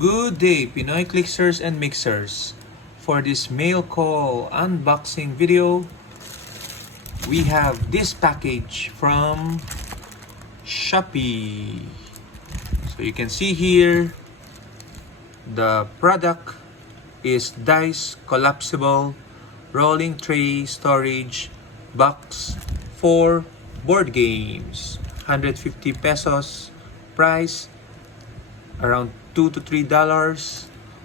Good day, Pinoy Clicksters and Mixers. For this mail call unboxing video, we have this package from Shopee. So you can see here, the product is Dice Collapsible Rolling Tray Storage Box for board games. 150 pesos. Price around $2 to $3.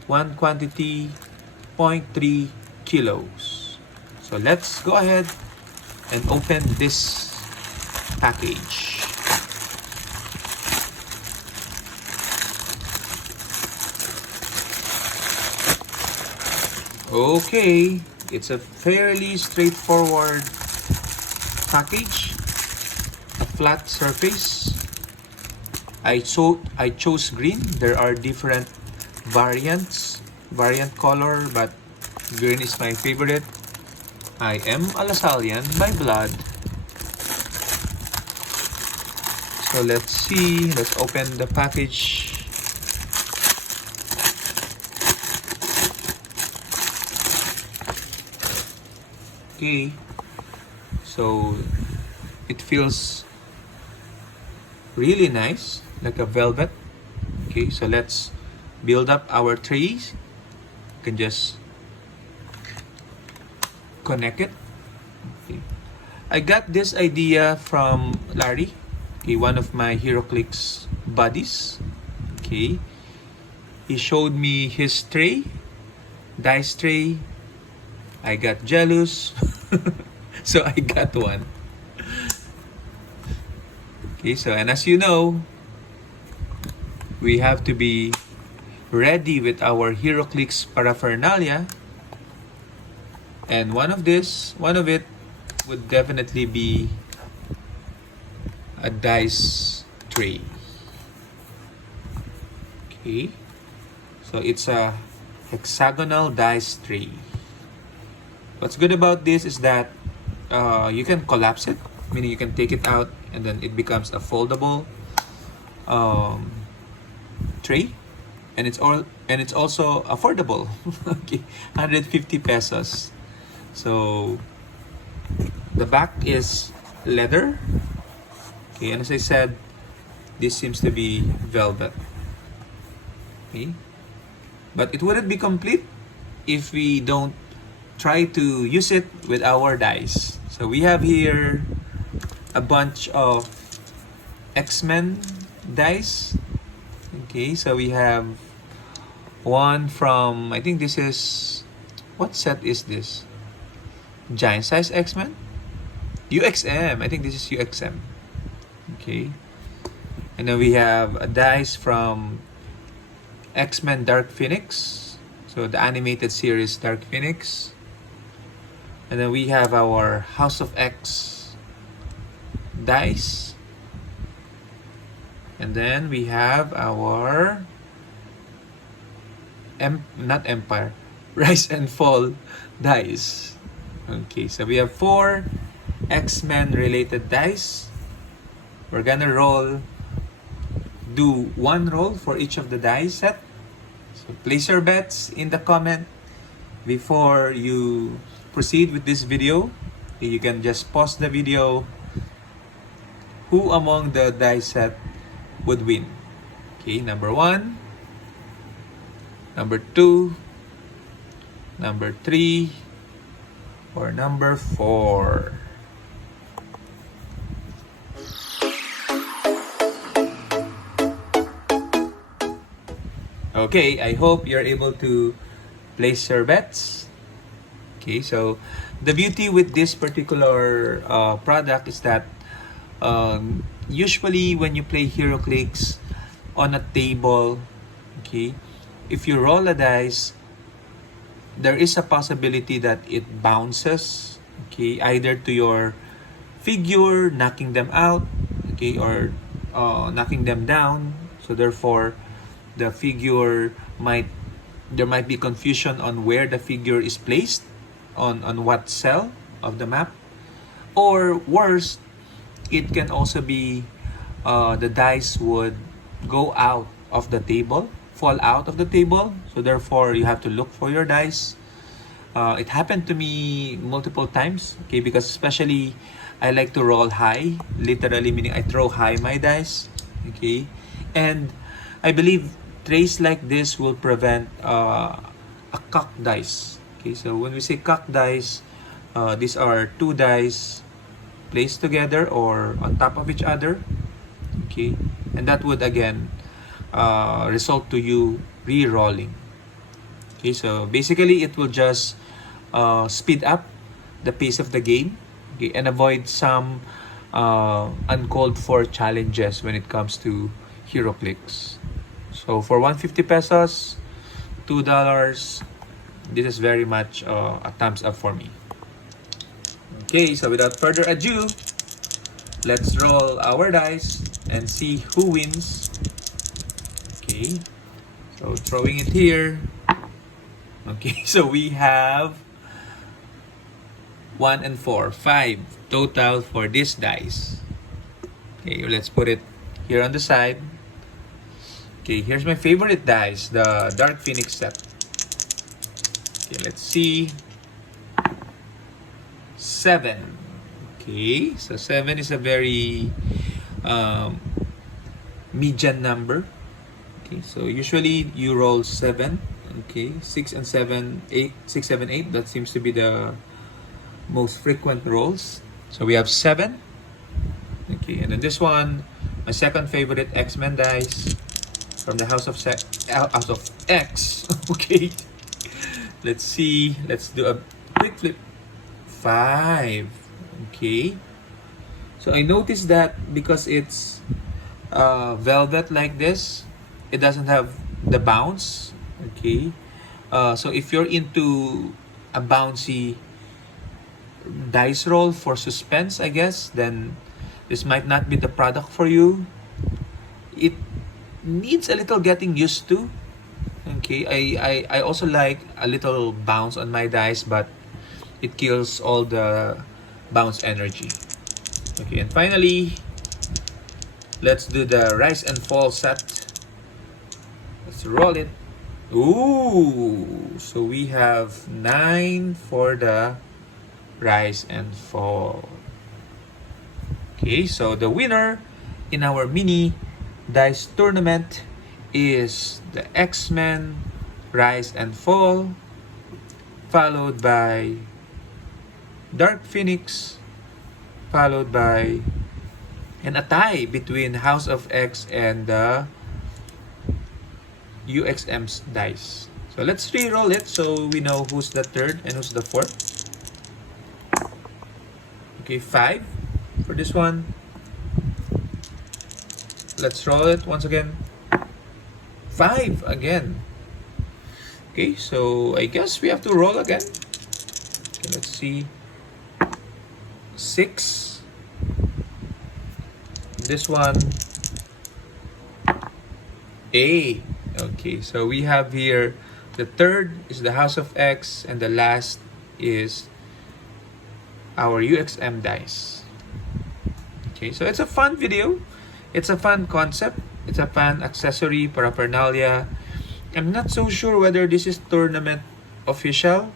One quantity 0.3 kilos. So let's go ahead and open this package. Okay, it's a fairly straightforward package. A flat surface. I chose green. There are different variant color, but green is my favorite. I am a Lasallian by blood. So let's see. Let's open the package. Okay. So it feels really nice, like a velvet. Okay, so let's build up our trays. You can just connect it. Okay. I got this idea from Larry, okay, one of my Heroclix buddies. Okay, he showed me his tray, dice tray. I got jealous, so I got one. Okay, so and as you know, we have to be ready with our Heroclix paraphernalia, and one of it would definitely be a dice tray. Okay, so it's a hexagonal dice tray. What's good about this is that you can collapse it, meaning you can take it out and then it becomes a foldable tray, and it's also affordable. Okay, 150 pesos. So the back is leather. Okay, and as I said, this seems to be velvet. Okay, but it wouldn't be complete if we don't try to use it with our dice. So we have here a bunch of X-Men dice. Okay, so we have one from, I think this is, what set is this? Giant size X-Men? UXM, I think this is UXM. Okay, and then we have a dice from X-Men Dark Phoenix, so the animated series Dark Phoenix. And then we have our House of X dice. And then we have our not Empire, Rise and Fall dice. Okay, so we have 4 X-Men related dice. We're gonna do 1 roll for each of the dice set. So place your bets in the comment before you proceed with this video. You can just pause the video. Who among the dice set would win? Okay, number 1, number 2, number 3, or number 4. Okay, I hope you're able to place your bets. Okay, so the beauty with this particular product is that usually when you play Heroclix on a table, okay, if you roll a dice, there is a possibility that it bounces, okay, either to your figure, knocking them out, okay, or knocking them down. So therefore, the figure there might be confusion on where the figure is placed on what cell of the map, or worse, it can also be the dice would go out of the table fall out of the table. So therefore, you have to look for your dice. It happened to me multiple times, okay, because especially I like to roll high, literally meaning I throw high my dice, okay, and I believe trays like this will prevent a cocked dice. Okay, so when we say cocked dice, these are two dice placed together or on top of each other, okay, and that would again result to you re-rolling. Okay, so basically it will just speed up the pace of the game, okay, and avoid some uncalled for challenges when it comes to Heroclix. So for 150 pesos, $2, this is very much a thumbs up for me. Okay, so without further ado, let's roll our dice and see who wins. Okay, so throwing it here. Okay, so we have 1 and 4, 5 total for this dice. Okay, let's put it here on the side. Okay, here's my favorite dice, the Dark Phoenix set. Okay, let's see. 7. Okay, so 7 is a very median number. Okay, so usually you roll 7. Okay, 6 and 7, 8, 6, 7, 8. That seems to be the most frequent rolls. So we have 7. Okay, and then this one, my second favorite X-Men dice from the House of X. Okay, let's see. Let's do a quick flip. 5. Okay, so I noticed that because it's velvet like this, it doesn't have the bounce. Okay, so if you're into a bouncy dice roll for suspense, I guess, then this might not be the product for you. It needs a little getting used to. Okay, I also like a little bounce on my dice, but it kills all the bounce energy. Okay, and finally, let's do the rise and fall set. Let's roll it. Ooh, so we have 9 for the rise and fall. Okay, so the winner in our mini dice tournament is the X-Men Rise and Fall, followed by Dark Phoenix, followed by a tie between House of X and the UXM's dice. So let's re-roll it so we know who's the third and who's the fourth. Okay, 5 for this one. Let's roll it once again. 5 again. Okay, so I guess we have to roll again. Okay, let's see. 6. This one. A. Okay, so we have here the third is the House of X and the last is our UXM dice. Okay, so it's a fun video. It's a fun concept. It's a fun accessory, paraphernalia. I'm not so sure whether this is tournament official.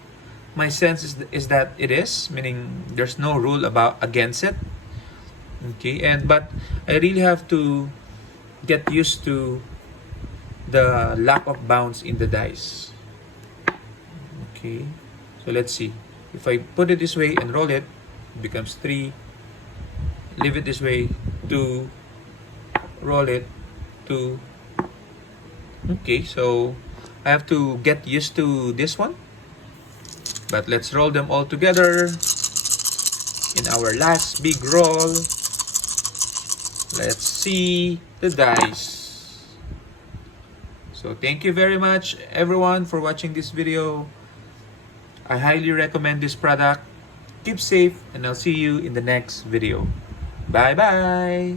My sense is that it is, meaning there's no rule against it. Okay, but I really have to get used to the lack of bounce in the dice. Okay, so let's see. If I put it this way and roll it, it becomes 3. Leave it this way, 2. Roll it, 2. Okay, so I have to get used to this one. But let's roll them all together in our last big roll. Let's see the dice. So thank you very much everyone for watching this video. I highly recommend this product. Keep safe and I'll see you in the next video. Bye bye.